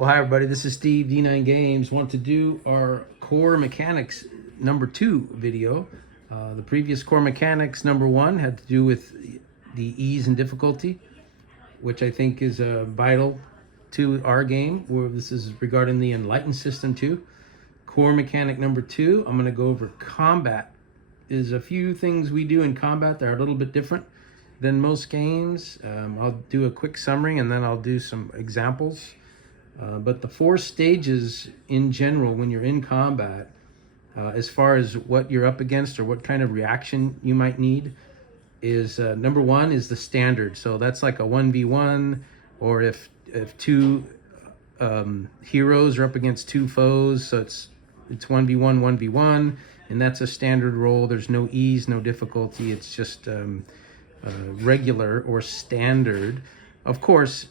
Well, hi everybody, this is Steve, D9 Games. Want to do our core mechanics number 2 video. The previous core mechanics number 1 had to do with the ease and difficulty, which I think is vital to our game, where this is regarding the Enlightened system too. Core mechanic number 2, I'm going to go over combat. There's a few things we do in combat that are a little bit different than most games. I'll do a quick summary and then I'll do some examples. But the 4 stages in general when you're in combat, as far as what you're up against or what kind of reaction you might need, is number 1 is the standard. So that's like a 1v1, or if two heroes are up against 2 foes, so it's 1v1, 1v1, and that's a standard roll. There's no ease, no difficulty. It's just regular or standard. Of course,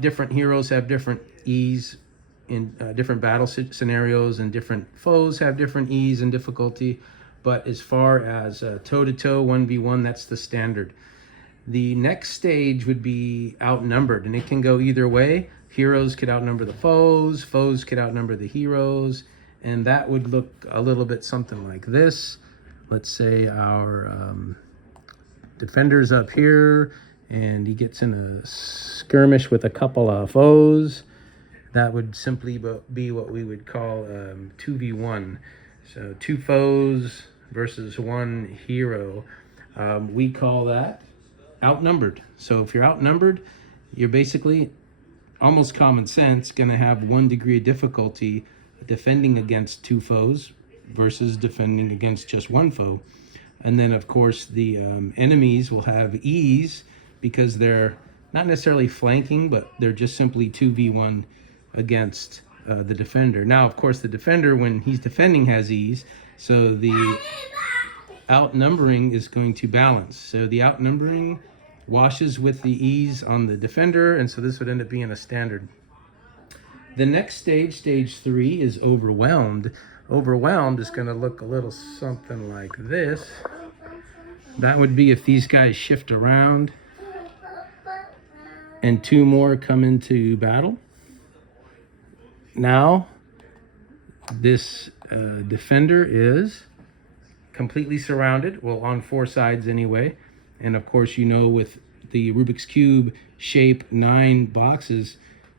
different heroes have different ease in different battle scenarios, and different foes have different ease and difficulty. But as far as toe-to-toe 1v1, that's the standard. The next stage would be outnumbered, and it can go either way. Heroes could outnumber the foes, foes could outnumber the heroes, and that would look a little bit something like this. Let's say our defender's up here, and he gets in a skirmish with a couple of foes. That would simply be what we would call 2v1. So 2 foes versus 1 hero. We call that outnumbered. So if you're outnumbered, you're basically, almost common sense, going to have 1 degree of difficulty defending against 2 foes versus defending against just 1 foe. And then, of course, the enemies will have ease because they're not necessarily flanking, but they're just simply 2v1 against the defender. Now, of course, the defender, when he's defending, has ease, so the outnumbering is going to balance. So the outnumbering washes with the ease on the defender, and so this would end up being a standard. The next stage, stage 3, is overwhelmed. Overwhelmed is going to look a little something like this. That would be if these guys shift around and 2 more come into battle. Now, this defender is completely surrounded, well, on 4 sides anyway. And of course, you know, with the Rubik's Cube shape, 9 boxes,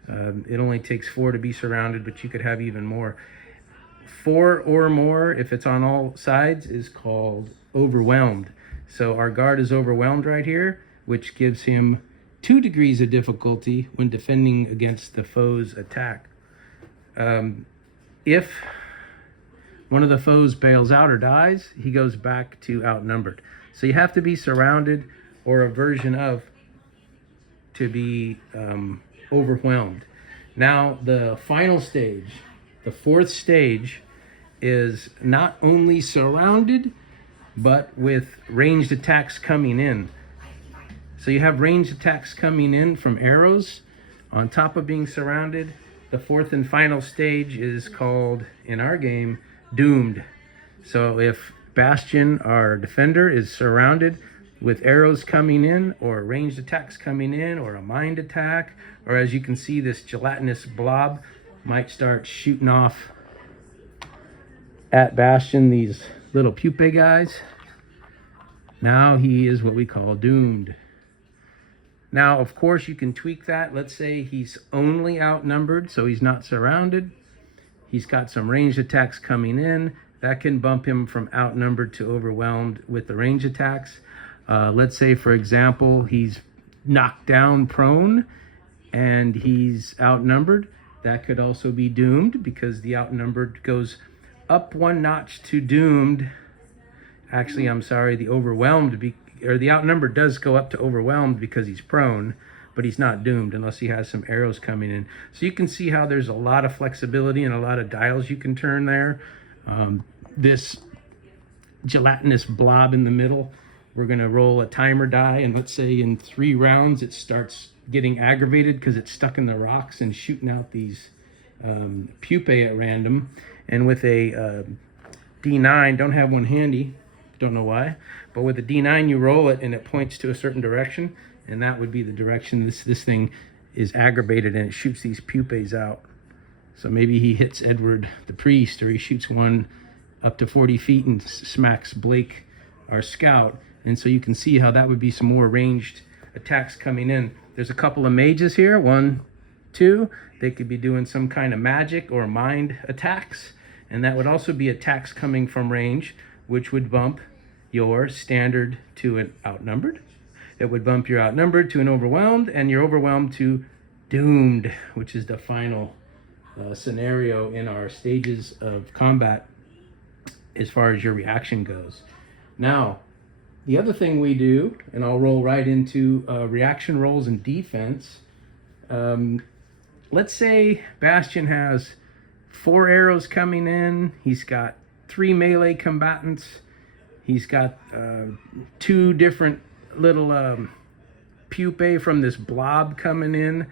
it only takes 4 to be surrounded, but you could have even more. 4 or more, if it's on all sides, is called overwhelmed. So our guard is overwhelmed right here, which gives him 2 degrees of difficulty when defending against the foe's attack. If one of the foes bails out or dies, he goes back to outnumbered. So you have to be surrounded, or a version of, to be overwhelmed. Now, the final stage, the 4th stage, is not only surrounded, but with ranged attacks coming in. So you have ranged attacks coming in from arrows on top of being surrounded. The 4th and final stage is called, in our game, doomed. So if Bastion, our defender, is surrounded with arrows coming in, or ranged attacks coming in, or a mind attack, or as you can see, this gelatinous blob might start shooting off at Bastion, these little pupae guys. Now he is what we call doomed. Now, of course, you can tweak that. Let's say he's only outnumbered, so he's not surrounded. He's got some ranged attacks coming in. That can bump him from outnumbered to overwhelmed with the ranged attacks. Let's say, for example, he's knocked down prone and he's outnumbered. That could also be doomed, because the outnumbered goes up 1 notch to doomed. Actually, I'm sorry, the overwhelmed, or the outnumbered does go up to overwhelmed because he's prone, but he's not doomed unless he has some arrows coming in. So you can see how there's a lot of flexibility and a lot of dials you can turn there. This gelatinous blob in the middle, we're going to roll a timer die, and let's say in 3 rounds it starts getting aggravated because it's stuck in the rocks and shooting out these pupae at random. And with a D9, don't have one handy, don't know why, but with a D9 you roll it and it points to a certain direction, and that would be the direction this thing is aggravated, and it shoots these pupaes out. So maybe he hits Edward the priest, or he shoots one up to 40 feet and smacks Blake, our scout. And so you can see how that would be some more ranged attacks coming in. There's a couple of mages here, 1, 2. They could be doing some kind of magic or mind attacks. And that would also be attacks coming from range, which would bump your standard to an outnumbered. It would bump your outnumbered to an overwhelmed, and your overwhelmed to doomed, which is the final scenario in our stages of combat as far as your reaction goes. Now, the other thing we do, and I'll roll right into reaction rolls and defense. Let's say Bastion has 4 arrows coming in. He's got 3 melee combatants. He's got 2 different little pupae from this blob coming in.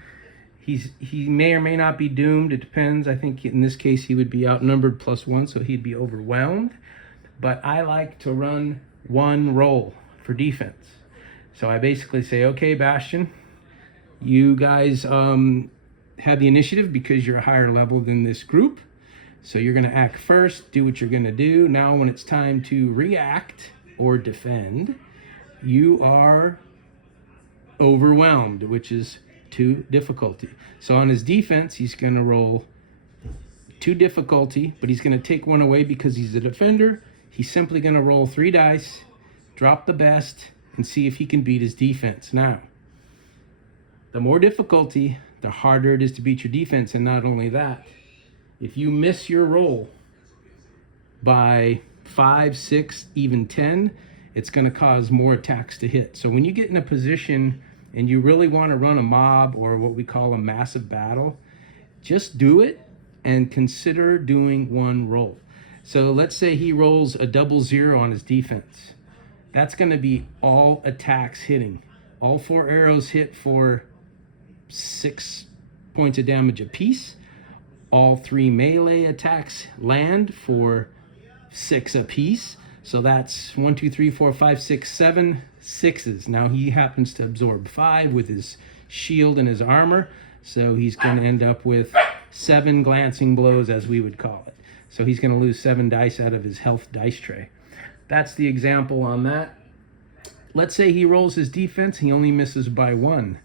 He may or may not be doomed. It depends. I think in this case he would be outnumbered +1, so he'd be overwhelmed. But I like to run 1 roll for defense. So I basically say, okay, Bastion, you guys have the initiative because you're a higher level than this group. So you're going to act first, do what you're going to do. Now when it's time to react or defend, you are overwhelmed, which is 2 difficulty. So on his defense, he's going to roll 2 difficulty, but he's going to take 1 away because he's a defender. He's simply going to roll 3 dice, drop the best, and see if he can beat his defense. Now, the more difficulty, the harder it is to beat your defense. And not only that, if you miss your roll by 5, 6, even 10, it's going to cause more attacks to hit. So when you get in a position and you really want to run a mob or what we call a massive battle, just do it and consider doing 1 roll. So let's say he rolls a 00 on his defense. That's going to be all attacks hitting. All 4 arrows hit for 6 points of damage apiece. All 3 melee attacks land for 6 apiece. So that's 1, 2, 3, 4, 5, 6, 7 sixes. Now he happens to absorb 5 with his shield and his armor. So he's going to end up with 7 glancing blows, as we would call it. So he's going to lose 7 dice out of his health dice tray. That's the example on that. Let's say he rolls his defense. He only misses by 1.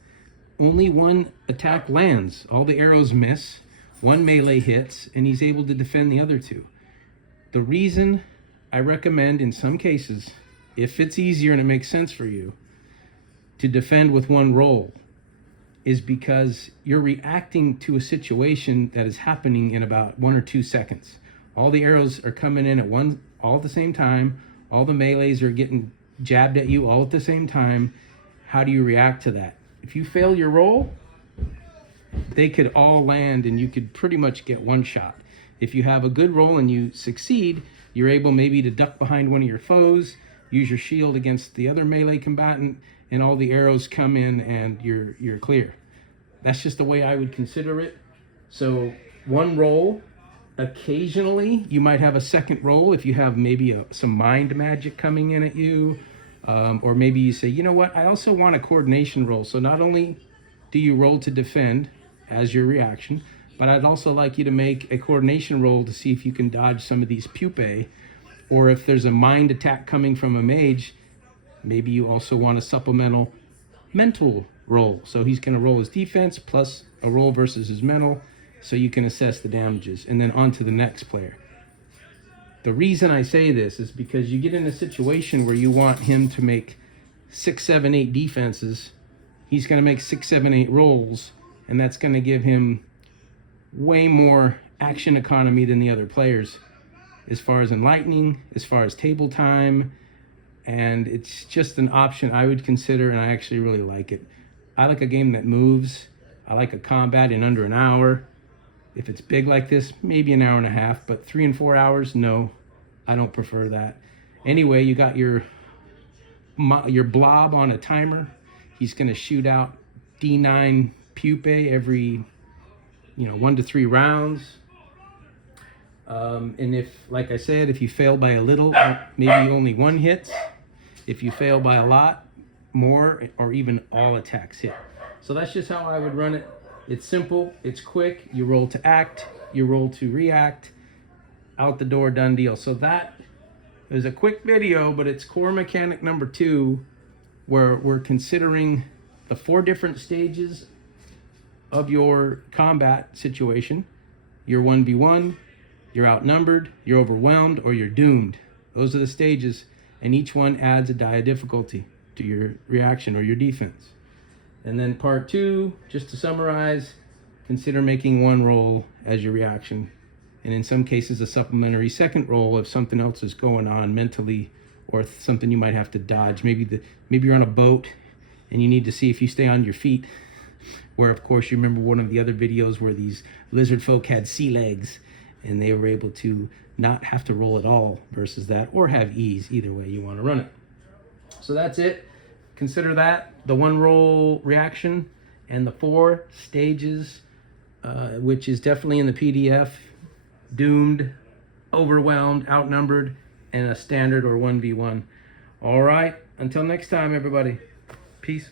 Only 1 attack lands. All the arrows miss. 1 melee hits, and he's able to defend the other 2. The reason I recommend in some cases, if it's easier and it makes sense for you, to defend with 1 roll is because you're reacting to a situation that is happening in about 1 or 2 seconds. All the arrows are coming in all at the same time. All the melees are getting jabbed at you all at the same time. How do you react to that? If you fail your roll, they could all land and you could pretty much get 1 shot. If you have a good roll and you succeed, you're able maybe to duck behind one of your foes, use your shield against the other melee combatant, and all the arrows come in and you're clear. That's just the way I would consider it. So 1 roll. Occasionally, you might have a second roll if you have maybe some mind magic coming in at you. Or maybe you say, you know what, I also want a coordination roll. So not only do you roll to defend as your reaction, but I'd also like you to make a coordination roll to see if you can dodge some of these pupae. Or if there's a mind attack coming from a mage, maybe you also want a supplemental mental roll. So he's going to roll his defense plus a roll versus his mental, so you can assess the damages, and then on to the next player. The reason I say this is because you get in a situation where you want him to make 6, 7, 8 defenses. He's going to make 6, 7, 8 rolls, and that's going to give him way more action economy than the other players as far as enlightening, as far as table time, and it's just an option I would consider, and I actually really like it. I like a game that moves. I like a combat in under an hour. If it's big like this, maybe an hour and a half, but 3 and 4 hours, no, I don't prefer that. Anyway, you got your blob on a timer. He's going to shoot out D9 pupae every 1 to 3 rounds. And if, like I said, if you fail by a little, maybe only 1 hits. If you fail by a lot, more or even all attacks hit. So that's just how I would run it. It's simple, it's quick. You roll to act, you roll to react, out the door, done deal. So that is a quick video, but it's core mechanic number 2, where we're considering the 4 different stages of your combat situation. You're 1v1, you're outnumbered, you're overwhelmed, or you're doomed. Those are the stages, and each one adds a die of difficulty to your reaction or your defense. And then part 2, just to summarize, consider making 1 roll as your reaction, and in some cases a supplementary second roll if something else is going on mentally, or something you might have to dodge. Maybe you're on a boat and you need to see if you stay on your feet, where of course you remember one of the other videos where these lizard folk had sea legs and they were able to not have to roll at all versus that, or have ease. Either way you want to run it. So that's it. Consider that the 1 roll reaction and the 4 stages, which is definitely in the PDF: doomed, overwhelmed, outnumbered, and a standard or 1v1. All right, until next time, everybody. Peace.